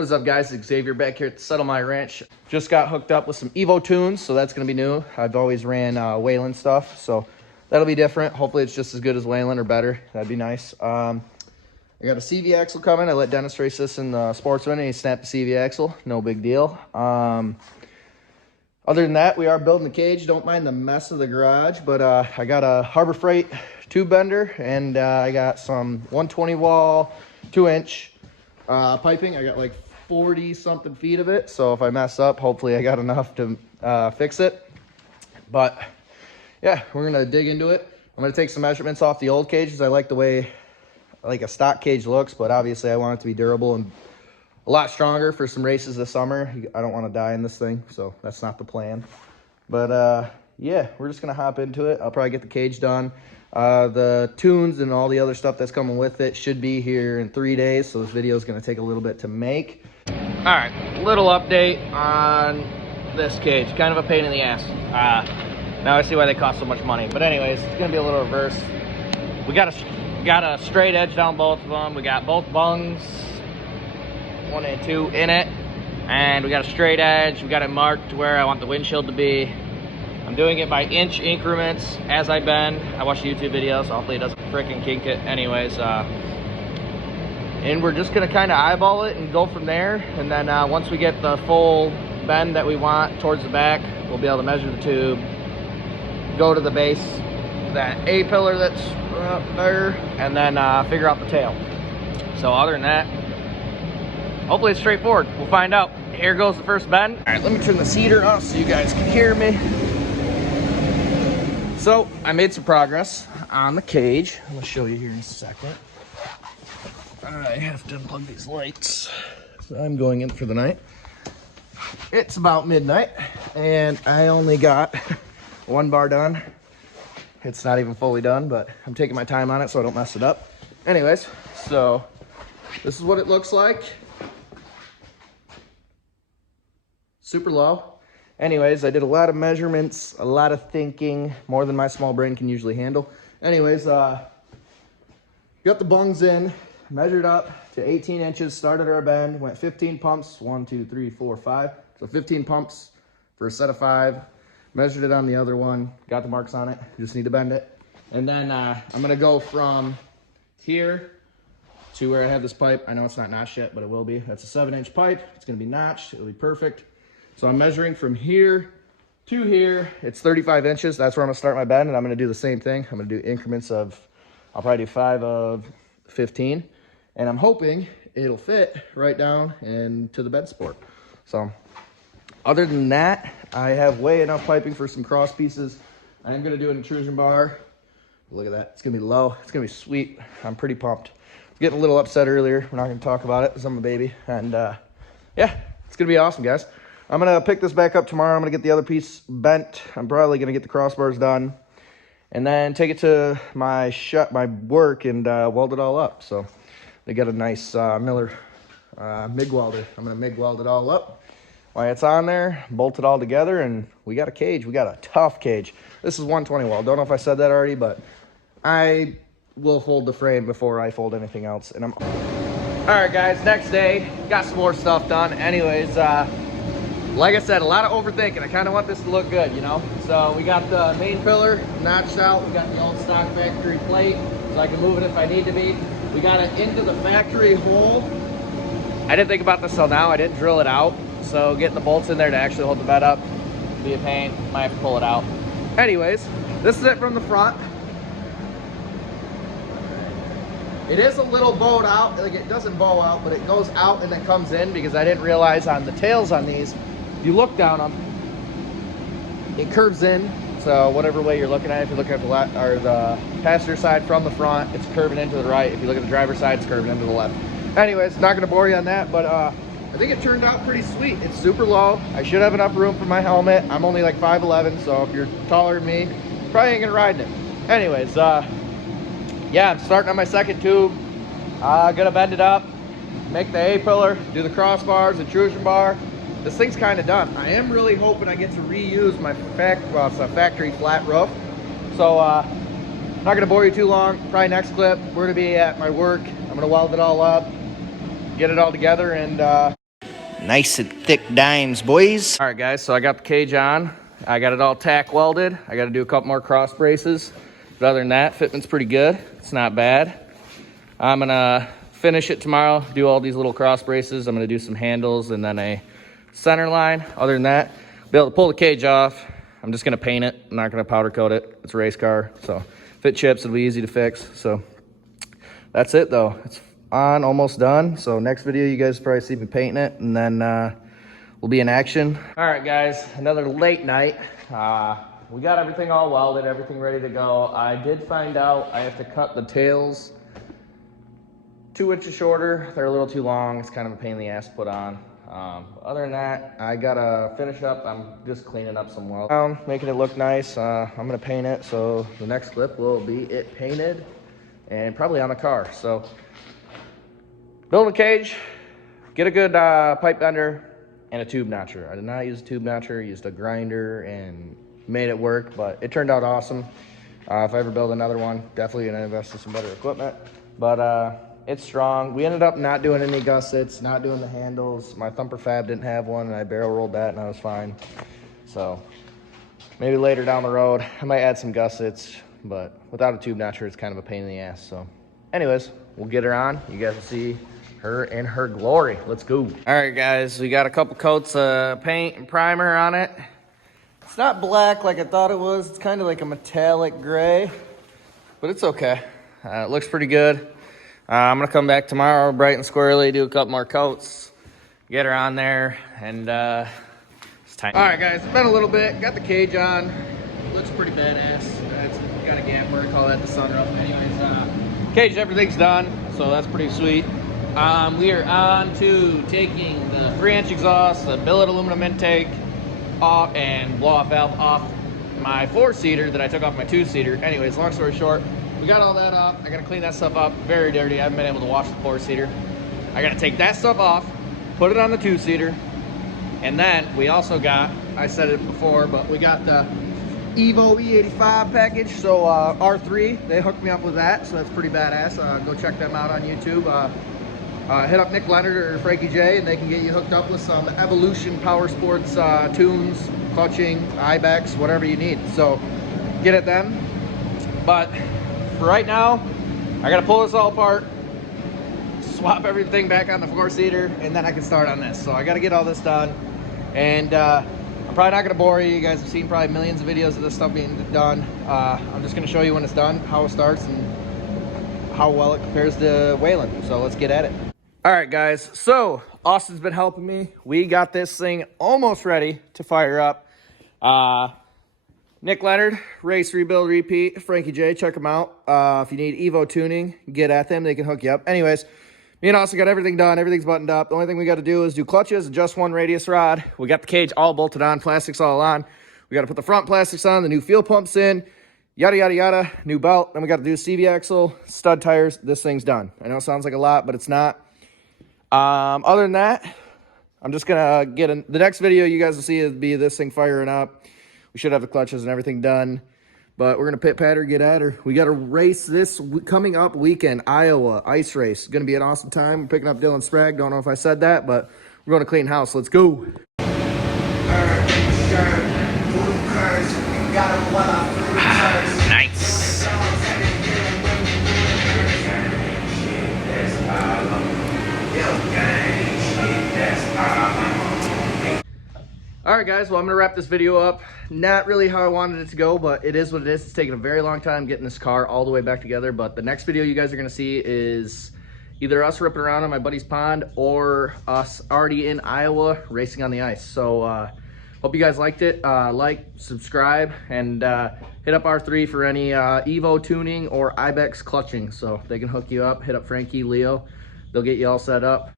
What is up, guys? It's Xavier back here at Settle My Ranch. Just got hooked up with some Evo tunes, so that's going to be new. I've always ran Wayland stuff, so that'll be different. Hopefully it's just as good as Wayland or better. That'd be nice. I got a CV axle coming. I let Dennis race this in the Sportsman, and he snapped the CV axle. No big deal. Other than that, we are building the cage. Don't mind the mess of the garage, but I got a Harbor Freight tube bender, and I got some 120 wall 2-inch piping. I got like 40 something feet of it, so if I mess up, hopefully I got enough to fix it. But yeah, we're gonna dig into it. I'm gonna take some measurements off the old cages. I like the way like a stock cage looks, but obviously I want it to be durable and a lot stronger for some races this summer. I don't want to die in this thing, so that's not the plan. But yeah, we're just gonna hop into it. I'll probably get the cage done. The tunes and all the other stuff that's coming with it should be here in 3 days, so this video is going to take a little bit to make. All right, little update on this cage. Kind of a pain in the ass. Now I see why they cost so much money. But anyways, it's going to be a little reverse. We got a straight edge down both of them. We got both bungs, 1 and 2, in it, and we got a straight edge. We got it marked where I want the windshield to be. I'm doing it by inch increments as I bend. I watched a YouTube video, so hopefully it doesn't freaking kink it. Anyways, and we're just gonna kind of eyeball it and go from there. And then once we get the full bend that we want towards the back, we'll be able to measure the tube, go to the base, that A pillar that's up there, and then figure out the tail. So other than that, hopefully it's straightforward. We'll find out. Here goes the first bend. All right, let me turn the heater off so you guys can hear me. So I made some progress on the cage. I'm gonna show you here in a second. I have to unplug these lights. So I'm going in for the night. It's about midnight and I only got 1 bar done. It's not even fully done, but I'm taking my time on it so I don't mess it up. Anyways, so this is what it looks like. Super low. Anyways, I did a lot of measurements, a lot of thinking, more than my small brain can usually handle. Anyways, got the bungs in, measured up to 18 inches, started our bend, went 15 pumps, 1, 2, 3, 4, 5. So 15 pumps for a set of 5. Measured it on the other one, got the marks on it, just need to bend it. And then I'm gonna go from here to where I have this pipe. I know it's not notched yet, but it will be. That's a 7-inch pipe. It's gonna be notched, it'll be perfect. So I'm measuring from here to here. It's 35 inches. That's where I'm gonna start my bend, and I'm gonna do the same thing. I'm gonna do increments of, I'll probably do 5 of 15. And I'm hoping it'll fit right down into the bed support. So other than that, I have way enough piping for some cross pieces. I am gonna do an intrusion bar. Look at that, it's gonna be low. It's gonna be sweet. I'm pretty pumped. I was getting a little upset earlier. We're not gonna talk about it because I'm a baby. And yeah, it's gonna be awesome, guys. I'm gonna pick this back up tomorrow. I'm gonna get the other piece bent. I'm probably gonna get the crossbars done and then take it to my work and weld it all up. So they got a nice Miller MIG welder. I'm gonna MIG weld it all up while it's on there, bolt it all together, and we got a cage. We got a tough cage. This is 120 wall. Don't know if I said that already, but I will fold the frame before I fold anything else. And all right, guys, next day, got some more stuff done. Anyways, like I said, a lot of overthinking. I kind of want this to look good, you know? So we got the main pillar notched out. We got the old stock factory plate, so I can move it if I need to be. We got it into the factory hole. I didn't think about this till now. I didn't drill it out. So getting the bolts in there to actually hold the bed up would be a pain. Might have to pull it out. Anyways, this is it from the front. It is a little bowed out. Like, it doesn't bow out, but it goes out and then comes in, because I didn't realize on the tails on these, if you look down them, it curves in. So whatever way you're looking at it, if you're looking at the passenger side from the front, it's curving into the right. If you look at the driver's side, it's curving into the left. Anyways, not gonna bore you on that, but I think it turned out pretty sweet. It's super low. I should have enough room for my helmet. I'm only like 5'11", so if you're taller than me, probably ain't gonna ride in it. Anyways, yeah, I'm starting on my second tube. Gonna bend it up, make the A-pillar, do the crossbars, intrusion bar. This thing's kind of done. I am really hoping I get to reuse my it's a factory flat roof. So not gonna bore you too long. Probably next clip, we're gonna be at my work. I'm gonna weld it all up, get it all together, and Nice and thick dimes, boys. All right, guys, so I got the cage on. I got it all tack welded. I got to do a couple more cross braces. But other than that, fitment's pretty good. It's not bad. I'm going to finish it tomorrow, do all these little cross braces. I'm going to do some handles and then a center line. Other than that, be able to pull the cage off. I'm just going to paint it. I'm not going to powder coat it. It's a race car. So if it chips, it'll be easy to fix. So that's it, though. It's on, almost done. So next video, you guys probably see me painting it, and then we'll be in action. All right, guys, another late night. We got everything all welded, everything ready to go. I did find out I have to cut the tails 2 inches shorter. They're a little too long. It's kind of a pain in the ass to put on. Other than that, I gotta finish up. I'm just cleaning up some weld, making it look nice. I'm gonna paint it, so the next clip will be it painted and probably on the car. So build a cage, get a good pipe bender and a tube notcher. I did not use a tube notcher, used a grinder and made it work, but it turned out awesome. If I ever build another one, definitely gonna invest in some better equipment. But it's strong. We ended up not doing any gussets, not doing the handles. My thumper fab didn't have one, and I barrel rolled that, and I was fine. So maybe later down the road, I might add some gussets, but without a tube notcher, it's kind of a pain in the ass. So anyways, we'll get her on. You guys will see her in her glory. Let's go. All right, guys, we got a couple coats of paint and primer on it. It's not black like I thought it was. It's kind of like a metallic gray, but it's okay. It looks pretty good. I'm gonna come back tomorrow bright and squirrely, do a couple more coats, get her on there, and it's time. All right, guys, it's been a little bit. Got the cage on. Looks pretty badass. It's got a gap where I call that the sunroof. Anyways, cage, everything's done, so that's pretty sweet. We are on to taking the 3-inch exhaust, the billet aluminum intake off, and blow off valve off my 4-seater that I took off my 2-seater. Anyways, long story short, we got all that up. I gotta clean that stuff up. Very dirty. I haven't been able to wash the 4-seater. I gotta take that stuff off, put it on the 2-seater, and then we also got, I said it before, but we got the Evo E85 package. So R3, they hooked me up with that, so that's pretty badass. Go check them out on YouTube. Hit up Nick Leonard or Frankie J, and they can get you hooked up with some Evolution Power Sports tunes, clutching, ibex, whatever you need. So get at them. But for right now, I gotta pull this all apart, swap everything back on the 4-seater, and then I can start on this. So I gotta get all this done. And I'm probably not gonna bore you. You guys have seen probably millions of videos of this stuff being done. I'm just gonna show you when it's done, how it starts, and how well it compares to Wayland. So let's get at it. All right, guys, so Austin's been helping me. We got this thing almost ready to fire up. Nick Leonard, Race Rebuild Repeat, Frankie J, check them out. If you need Evo tuning, get at them. They can hook you up. Anyways, me and Austin got everything done. Everything's buttoned up. The only thing we got to do is do clutches, adjust one radius rod. We got the cage all bolted on, plastics all on. We got to put the front plastics on, the new fuel pumps in, yada, yada, yada, new belt. Then we got to do CV axle, stud tires. This thing's done. I know it sounds like a lot, but it's not. Other than that, I'm just going to get in. The next video you guys will see will be this thing firing up. We should have the clutches and everything done, but we're going to pit pat her, get at her. We got a race this coming up weekend, Iowa, ice race. Going to be an awesome time. We're picking up Dylan Sprague. Don't know if I said that, but we're going to clean house. Let's go. Nice. All right, guys, well, I'm gonna wrap this video up. Not really how I wanted it to go, but it is what it is. It's taken a very long time getting this car all the way back together, but the next video you guys are gonna see is either us ripping around on my buddy's pond or us already in Iowa racing on the ice. So hope you guys liked it. Like, subscribe, and hit up R3 for any Evo tuning or ibex clutching, so they can hook you up. Hit up Frankie, Leo, they'll get you all set up.